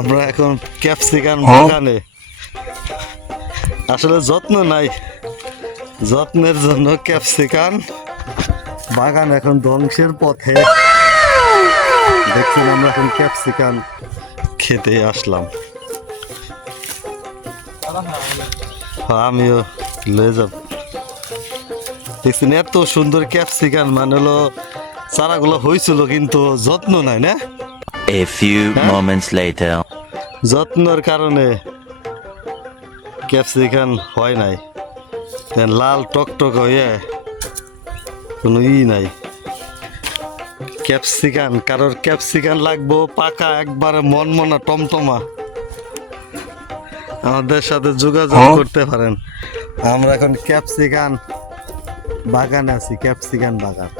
আমরা এখন ক্যাপসিকাম বাগানে। আসলে যত্ন নাই। যত্নের জন্য ক্যাপসিকাম বাগান এখন ধ্বংসের পথে। দেখছেন আমরা এখন ক্যাপসিকাম খেতে আসলাম। আমিও লয়ে যাব। দেখছেন এত সুন্দর ক্যাপসিকাম মানে হলো চারাগুলো হয়েছিল কিন্তু যত্ন নাই না? A few moments later. যত্নর কারণে ক্যাপসিকাম হয় নাই? লাল টকটক হয়ে কোনো ই নাই। ক্যাপসিকান কারোর ক্যাপসিকান লাগবো? পাকা একবারে মনমনা টমটমা। আমাদের সাথে যোগাযোগ করতে পারেন। আমরা এখন ক্যাপসিকান বাগানে আছি ক্যাপসিকান বাগান।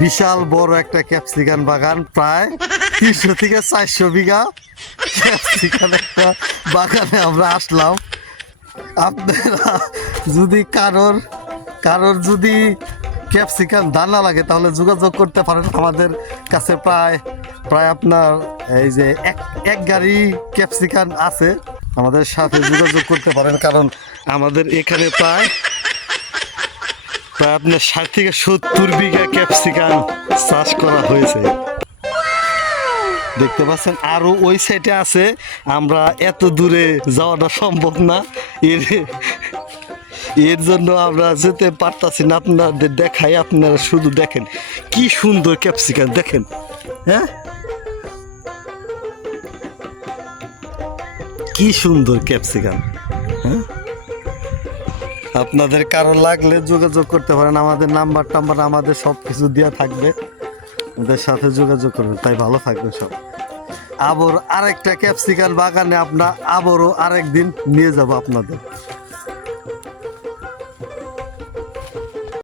বিশাল বড় একটা ক্যাপসিকান বাগান, প্রায় তিনশো থেকে চারশো বিঘা ক্যাপসিকান একটা বাগানে আমরা আসলাম। আপনারা যদি কারোর কারোর যদি ক্যাপসিকান দানা লাগে, তাহলে যোগাযোগ করতে পারেন। আমাদের কাছে প্রায় প্রায় আপনার এই যে এক এক গাড়ি ক্যাপসিকান আছে। আমাদের সাথে যোগাযোগ করতে পারেন, কারণ আমাদের এখানে প্রায় প্রায় আপনার ষাট থেকে সত্তর বিঘা ক্যাপসিকাম চাষ করা হয়েছে। দেখতে পাচ্ছেন, আরও ওই সাইডে আছে। আমরা এত দূরে যাওয়াটা সম্ভব না। এর এর জন্য আমরা যেতে পারতাছি না। আপনাদের দেখাই, আপনারা শুধু দেখেন। কি সুন্দর ক্যাপসিকাম দেখেন। হ্যাঁ? কি সুন্দর ক্যাপসিকাম আপনাদের কারও লাগলে যোগাযোগ করতে পারেন। আমাদের নাম্বার টাম্বার আমাদের সব কিছু দেওয়া থাকবে। ওদের সাথে যোগাযোগ করবেন। তাই ভালো থাকবে সব। আবার আরেকটা ক্যাপসিকাম বাগানে আপনার আবারও আরেকদিন নিয়ে যাব আপনাদের।